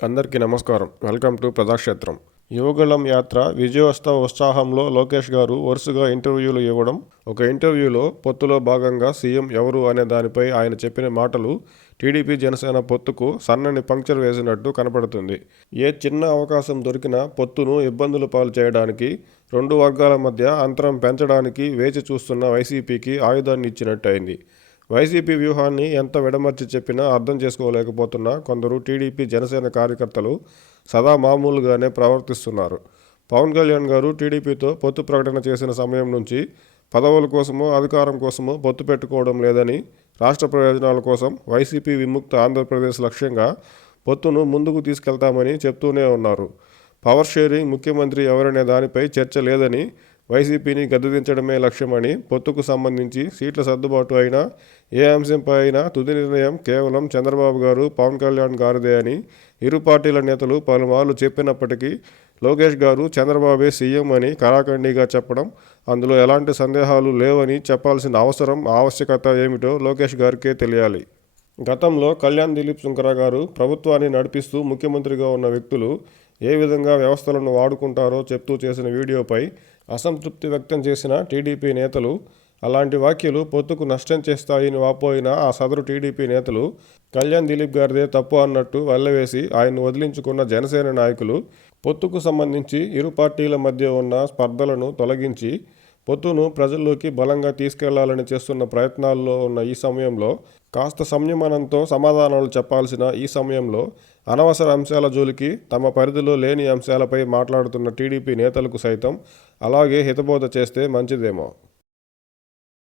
అందరికీ నమస్కారం. Welcome to ప్రజాక్షేత్రం. Yuvagalam యాత్ర విజయోత్సవ ఉత్సాహంలో లోకేష్ గారు వరుసగా ఇంటర్వ్యూలు ఇవ్వడం ఒక ఇంటర్వ్యూలో పొత్తులో భాగంగా సీఎం ఎవరు అనే దానిపై ఆయన చెప్పిన మాటలు టీడీపీ జనసేన పొత్తుకు సన్నని పంక్చర్ వేసినట్టు కనపడుతుంది. ఏ చిన్న అవకాశం దొరికినా పొత్తును ఇబ్బందులు పాలు చేయడానికి రెండు వర్గాల మధ్య అంతరం పెంచడానికి వేచి చూస్తున్న వైసీపీకి ఆయుధాన్ని ఇచ్చినట్టు అయింది. వైసీపీ వ్యూహాన్ని ఎంత విడమర్చి చెప్పినా అర్థం చేసుకోలేకపోతున్న కొందరు టీడీపీ జనసేన కార్యకర్తలు సదా మామూలుగానే ప్రవర్తిస్తున్నారు. పవన్ కళ్యాణ్ గారు టీడీపీతో పొత్తు ప్రకటన చేసిన సమయం నుంచి పదవుల కోసమో అధికారం కోసమో పొత్తు పెట్టుకోవడం లేదని రాష్ట్ర ప్రయోజనాల కోసం వైసీపీ విముక్త ఆంధ్రప్రదేశ్ లక్ష్యంగా పొత్తును ముందుకు తీసుకెళ్తామని చెప్తూనే ఉన్నారు. పవర్ షేరింగ్ ముఖ్యమంత్రి ఎవరనే దానిపై చర్చ లేదని వైసీపీని గద్దెదించడమే లక్ష్యమని పొత్తుకు సంబంధించి సీట్ల సర్దుబాటు అయినా ఏ అంశంపై అయినా తుది నిర్ణయం కేవలం చంద్రబాబు గారు పవన్ కళ్యాణ్ గారిదే అని ఇరు పార్టీల నేతలు పలుమార్లు చెప్పినప్పటికీ లోకేష్ గారు చంద్రబాబే సీఎం అని కరాఖండిగా చెప్పడం అందులో ఎలాంటి సందేహాలు లేవని చెప్పాల్సిన అవసరం ఆవశ్యకత ఏమిటో లోకేష్ గారికే తెలియాలి. గతంలో కళ్యాణ్ దిలీప్ శుంకర గారు ప్రభుత్వాన్ని నడిపిస్తూ ముఖ్యమంత్రిగా ఉన్న వ్యక్తులు ఏ విధంగా వ్యవస్థలను వాడుకుంటారో చెప్తూ చేసిన వీడియోపై అసంతృప్తి వ్యక్తం చేసిన టీడీపీ నేతలు అలాంటి వ్యాఖ్యలు పొత్తుకు నష్టం చేస్తాయని వాపోయిన ఆ సదరు టీడీపీ నేతలు కళ్యాణ్ దిలీప్ గారిదే తప్పు అన్నట్టు వెళ్ళవేసి ఆయన్ను వదిలించుకున్న జనసేన నాయకులు పొత్తుకు సంబంధించి ఇరు పార్టీల మధ్య ఉన్న స్పర్ధలను తొలగించి పొత్తును ప్రజల్లోకి బలంగా తీసుకెళ్ళాలని చేస్తున్న ప్రయత్నాల్లో ఉన్న ఈ సమయంలో కాస్త సంయమనంతో సమాధానాలు చెప్పాల్సిన ఈ సమయంలో అనవసర అంశాల జోలికి తమ పరిధిలో లేని అంశాలపై మాట్లాడుతున్న టీడీపీ నేతలకు సైతం అలాగే హితబోధ చేస్తే మంచిదేమో.